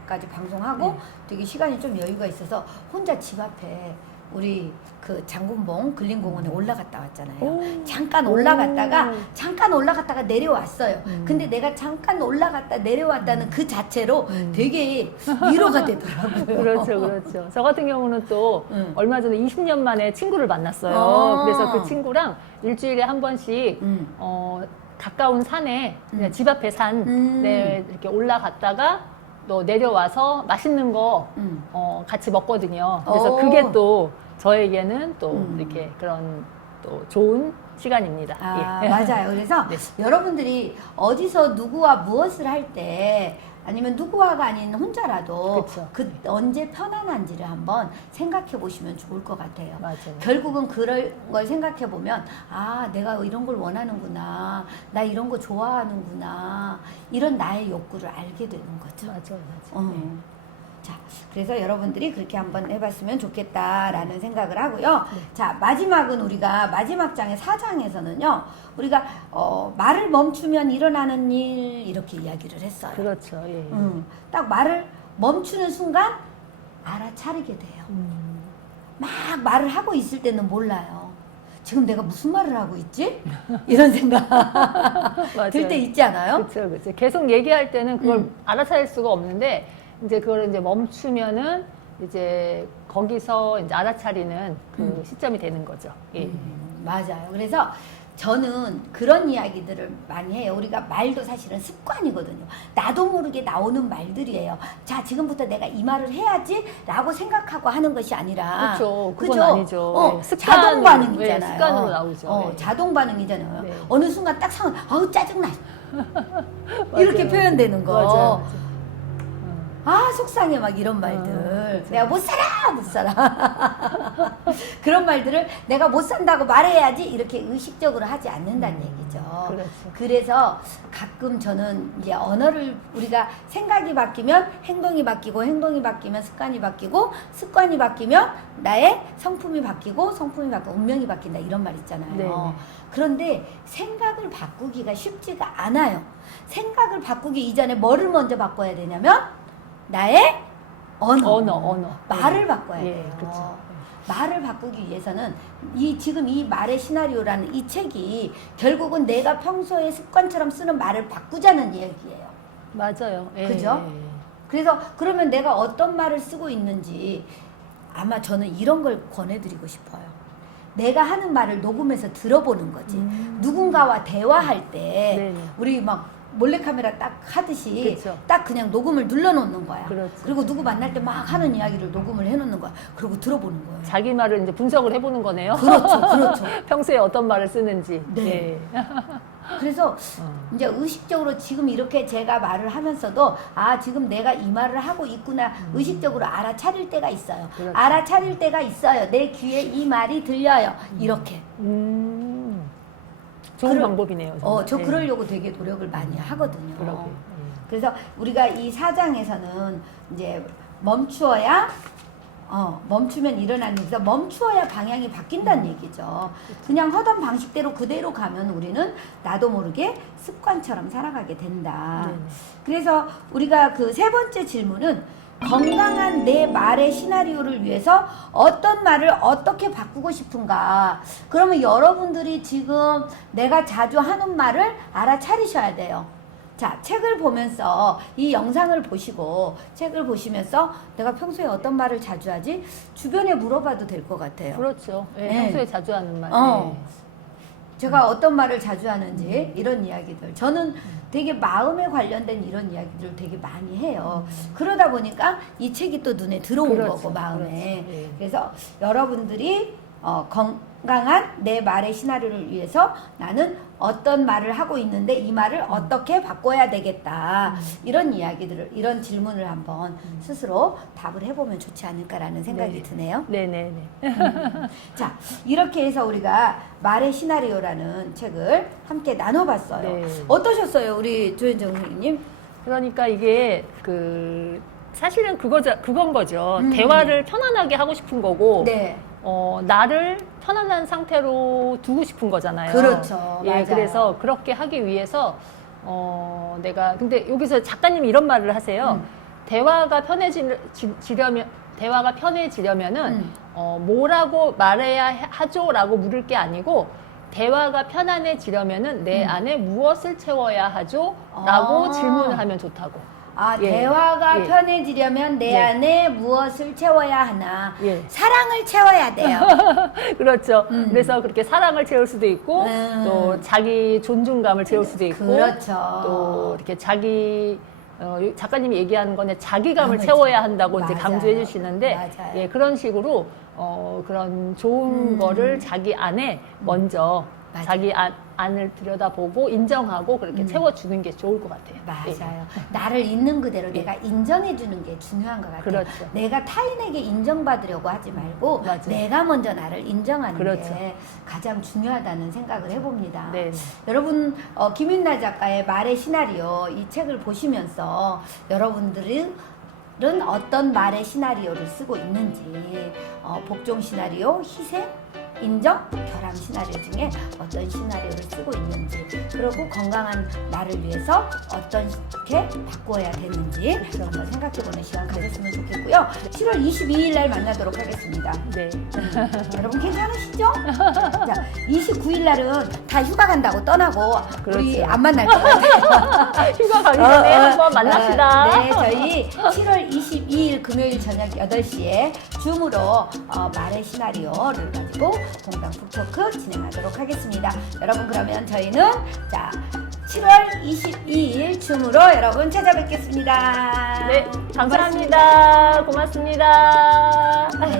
7시까지 방송하고 되게 시간이 좀 여유가 있어서 혼자 집 앞에 우리 그 장군봉 근린공원에 올라갔다 왔잖아요. 오. 잠깐 올라갔다가 내려왔어요. 근데 내가 잠깐 올라갔다 내려왔다는 그 자체로 되게 위로가 되더라고요. 그렇죠. 저 같은 경우는 또 얼마 전에 20년 만에 친구를 만났어요. 아. 그래서 그 친구랑 일주일에 한 번씩 가까운 산에 그냥 집 앞에 산 네, 이렇게 올라갔다가 또 내려와서 맛있는 거 같이 먹거든요. 그래서 오. 그게 또 저에게는 또 이렇게 그런 또 좋은 시간입니다. 아, 예. 맞아요. 그래서 네. 여러분들이 어디서 누구와 무엇을 할 때, 아니면 누구와가 아닌 혼자라도 그쵸. 언제 편안한지를 한번 생각해 보시면 좋을 것 같아요. 맞아요. 결국은 그런 걸 생각해 보면, 아, 내가 이런 걸 원하는구나, 나 이런 거 좋아하는구나, 이런 나의 욕구를 알게 되는 거죠. 맞아요. 자, 그래서 여러분들이 그렇게 한번 해봤으면 좋겠다라는 생각을 하고요. 자, 마지막은 우리가 마지막 장의 4장에서는요, 우리가 말을 멈추면 일어나는 일, 이렇게 이야기를 했어요. 그렇죠. 예. 딱 말을 멈추는 순간 알아차리게 돼요. 막 말을 하고 있을 때는 몰라요. 지금 내가 무슨 말을 하고 있지? 이런 생각 들 때 있지 않아요? 그렇죠. 계속 얘기할 때는 그걸 알아차릴 수가 없는데, 이제 그걸 이제 멈추면은 이제 거기서 이제 알아차리는 그 시점이 되는 거죠. 예. 맞아요. 그래서 저는 그런 이야기들을 많이 해요. 우리가 말도 사실은 습관이거든요. 나도 모르게 나오는 말들이에요. 자, 지금부터 내가 이 말을 해야지 라고 생각하고 하는 것이 아니라. 그렇죠. 그건 그죠? 아니죠. 네, 자동 반응이잖아요. 네, 습관으로 나오죠. 네. 자동 반응이잖아요. 네. 어느 순간 딱 상황, 아우, 짜증나. 이렇게 표현되는 거. 맞아요. 아, 속상해, 막 이런 말들. 내가 못 살아. 그런 말들을 내가 못 산다고 말해야지, 이렇게 의식적으로 하지 않는다는 얘기죠. 그렇죠. 그래서 가끔 저는 이제 언어를, 우리가 생각이 바뀌면 행동이 바뀌고, 행동이 바뀌면 습관이 바뀌고, 습관이 바뀌면 나의 성품이 바뀌고, 성품이 바뀌고 운명이 바뀐다, 이런 말 있잖아요. 네네. 그런데 생각을 바꾸기가 쉽지가 않아요. 생각을 바꾸기 이전에 뭐를 먼저 바꿔야 되냐면 나의 언어. 말을 바꿔야 예, 돼요. 그렇죠. 말을 바꾸기 위해서는 지금 이 말의 시나리오라는 이 책이 결국은 내가 평소에 습관처럼 쓰는 말을 바꾸자는 얘기예요. 맞아요. 예. 그죠? 그래서 그러면 내가 어떤 말을 쓰고 있는지, 아마 저는 이런 걸 권해드리고 싶어요. 내가 하는 말을 녹음해서 들어보는 거지. 누군가와 대화할 때 네네. 우리 막 몰래카메라 딱 하듯이 그쵸. 딱 그냥 녹음을 눌러놓는 거야. 그렇죠. 그리고 누구 만날 때 막 하는 이야기를 녹음을 해놓는 거야. 그리고 들어보는 거예요. 자기 말을 이제 분석을 해보는 거네요. 그렇죠. 평소에 어떤 말을 쓰는지. 네. 예. 그래서 이제 의식적으로 지금 이렇게 제가 말을 하면서도, 아, 지금 내가 이 말을 하고 있구나, 의식적으로 알아차릴 때가 있어요. 그렇죠. 알아차릴 때가 있어요. 내 귀에 이 말이 들려요. 이렇게. 좋은 방법이네요. 정말. 저 예. 그러려고 되게 노력을 많이 하거든요. 그러게. 그래서 우리가 이 4장에서는 이제 멈추면 일어나는, 그래서 멈추어야 방향이 바뀐다는 얘기죠. 그냥 하던 방식대로 그대로 가면 우리는 나도 모르게 습관처럼 살아가게 된다. 네네. 그래서 우리가 그 세 번째 질문은 건강한 내 말의 시나리오를 위해서 어떤 말을 어떻게 바꾸고 싶은가. 그러면 여러분들이 지금 내가 자주 하는 말을 알아차리셔야 돼요. 자, 책을 보면서 이 영상을 보시고 책을 보시면서 내가 평소에 어떤 말을 자주 하지? 주변에 물어봐도 될 것 같아요. 그렇죠. 예, 네. 평소에 자주 하는 말. 제가 어떤 말을 자주 하는지 이런 이야기들. 저는 되게 마음에 관련된 이런 이야기들을 되게 많이 해요. 그러다 보니까 이 책이 또 눈에 들어온 그렇죠. 거고 마음에. 그렇죠. 예. 그래서 여러분들이 건강한 내 말의 시나리오를 위해서 나는 어떤 말을 하고 있는데 이 말을 어떻게 바꿔야 되겠다. 이런 이야기들을, 이런 질문을 한번 스스로 답을 해보면 좋지 않을까라는 생각이 네. 드네요. 네네네. 자, 이렇게 해서 우리가 말의 시나리오라는 책을 함께 나눠봤어요. 네. 어떠셨어요, 우리 조현정 선생님? 그러니까 이게 사실은 그건 거죠. 음. 대화를 편안하게 하고 싶은 거고, 네. 나를 편안한 상태로 두고 싶은 거잖아요. 그렇죠. 예, 맞아요. 그래서 그렇게 하기 위해서, 근데 여기서 작가님이 이런 말을 하세요. 대화가 편해지려면은, 뭐라고 말해야 하죠라고 물을 게 아니고, 대화가 편안해지려면은 내 안에 무엇을 채워야 하죠?라고 질문을 하면 좋다고. 예. 대화가 예. 편해지려면 내 예. 안에 무엇을 채워야 하나? 예. 사랑을 채워야 돼요. 그렇죠. 그래서 그렇게 사랑을 채울 수도 있고, 또 자기 존중감을 채울 수도 있고, 그렇죠. 또 이렇게 작가님이 얘기하는 거는 자기감을 그렇죠. 채워야 한다고 이제 맞아요. 강조해 주시는데, 맞아요. 예, 그런 식으로, 그런 좋은 거를 자기 안에 먼저 맞아요. 자기 안을 들여다보고 인정하고 그렇게 채워주는 게 좋을 것 같아요. 맞아요. 나를 있는 그대로 내가 인정해주는 게 중요한 것 같아요. 그렇죠. 내가 타인에게 인정받으려고 하지 말고 맞아요. 내가 먼저 나를 인정하는 그렇죠. 게 가장 중요하다는 생각을 해봅니다. 네. 여러분, 김윤나 작가의 말의 시나리오 이 책을 보시면서 여러분들은 어떤 말의 시나리오를 쓰고 있는지, 복종 시나리오, 희생, 인정, 결함 시나리오 중에 어떤 시나리오를 쓰고 있는지, 그리고 건강한 나를 위해서 어떻게 바꿔야 되는지 한번 생각해보는 시간 가졌으면 좋겠고요. 7월 22일 날 만나도록 하겠습니다. 네. 여러분 괜찮으시죠? 자, 29일 날은 다 휴가 간다고 떠나고 우리 그렇죠. 안 만날 것 같아요. 휴가 가기 전에 한번 만납시다. 네, 저희 7월 22일 금요일 저녁 8시에 줌으로 말의 시나리오를 가지고 공당 북토크 진행하도록 하겠습니다. 여러분 그러면 저희는 7월 22일 줌으로 여러분 찾아뵙겠습니다. 네, 감사합니다. 고맙습니다. 네.